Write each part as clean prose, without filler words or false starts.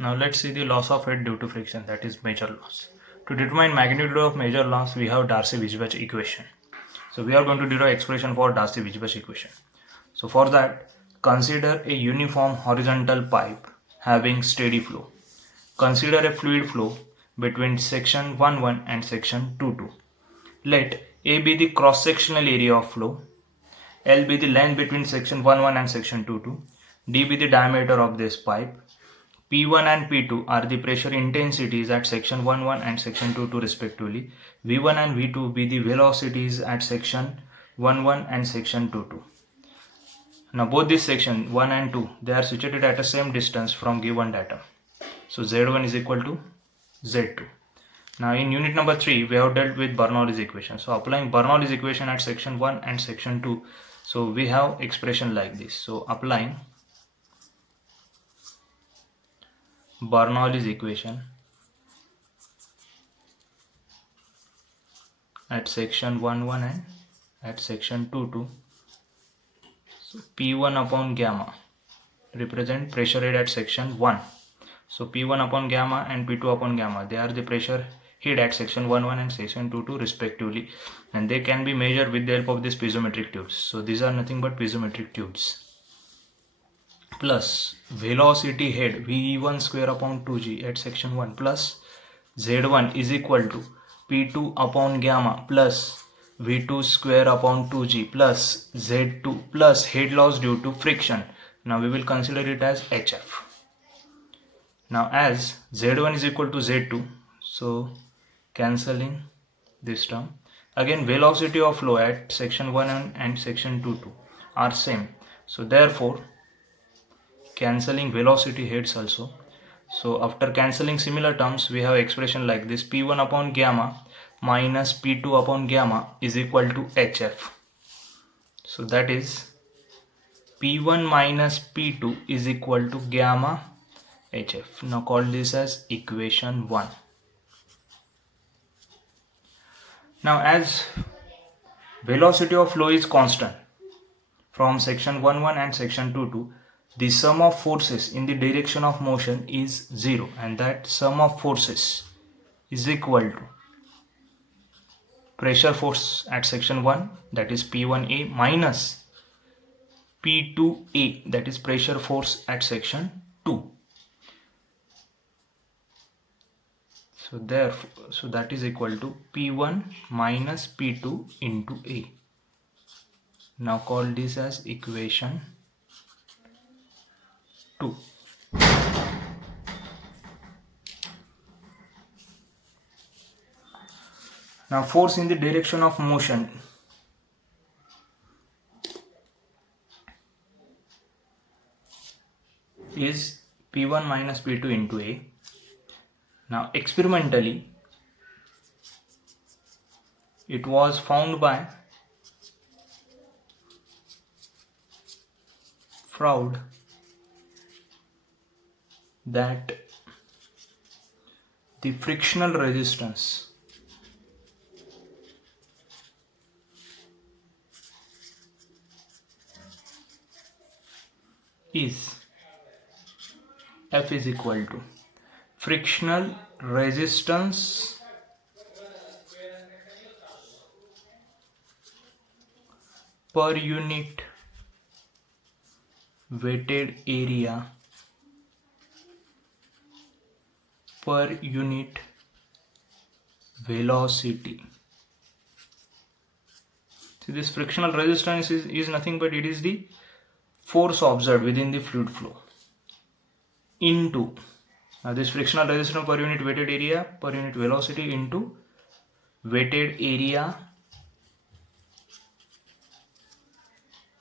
Now let's see the loss of head due to friction, that is major loss. To determine magnitude of major loss, we have Darcy-Weisbach equation. So we are going to derive expression for Darcy-Weisbach equation. So for that, consider a uniform horizontal pipe having steady flow. Consider a fluid flow between section 1,1 and section 2,2. Let A be the cross-sectional area of flow, L be the length between section 1,1 and section 2,2, D be the diameter of this pipe, P1 and P2 are the pressure intensities at section 1,1 and section 2,2 respectively. V1 and V2 be the velocities at section 1,1 and section 2,2. Now both these section 1 and 2, they are situated at the same distance from given data. So Z1 is equal to Z2. Now in unit number 3, we have dealt with Bernoulli's equation. So applying Bernoulli's equation at section 1 and section 2, so we have expression like this. So applying Bernoulli's equation at section 1,1 and at section 2,2. So P1 upon gamma represent pressure head at section 1. So P1 upon gamma and P2 upon gamma, they are the pressure head at section 1,1 and section 2,2 respectively, and they can be measured with the help of these piezometric tubes. So these are nothing but piezometric tubes. Plus velocity head V1 square upon 2g at section 1 plus Z1 is equal to P2 upon gamma plus V2 square upon 2g plus Z2 plus head loss due to friction. Now we will consider it as HF. Now as Z1 is equal to Z2, so cancelling this term. Again velocity of flow at section 1 and section 2,2 are same. So therefore cancelling velocity heads also. So after cancelling similar terms, we have expression like this: P1 upon gamma minus P2 upon gamma is equal to HF. So that is P1 minus P2 is equal to gamma HF. Now call this as equation 1. Now as velocity of flow is constant from section 1,1 and section 2,2, the sum of forces in the direction of motion is 0, and that sum of forces is equal to pressure force at section 1, that is P1A, minus P2A, that is pressure force at section 2. So that is equal to P1 minus P2 into A. Now call this as equation 2. Now force in the direction of motion is P1 minus P2 into A. Now experimentally it was found by Froude that the frictional resistance is F is equal to frictional resistance per unit weighted area per unit velocity. So this frictional resistance is nothing but it is the force observed within the fluid flow into this frictional resistance per unit weighted area per unit velocity into weighted area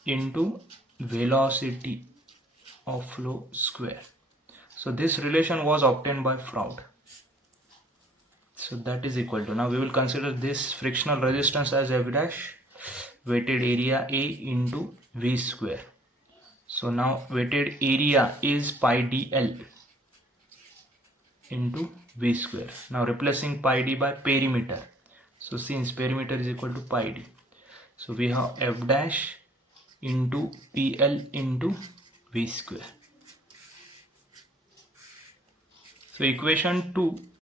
into velocity of flow square. So this relation was obtained by Froude. So that is equal to, now we will consider this frictional resistance as F dash weighted area A into V square. So now weighted area is pi dl into V square. Now replacing pi d by perimeter. So since perimeter is equal to pi d, so we have F dash into PL into V square. So equation 2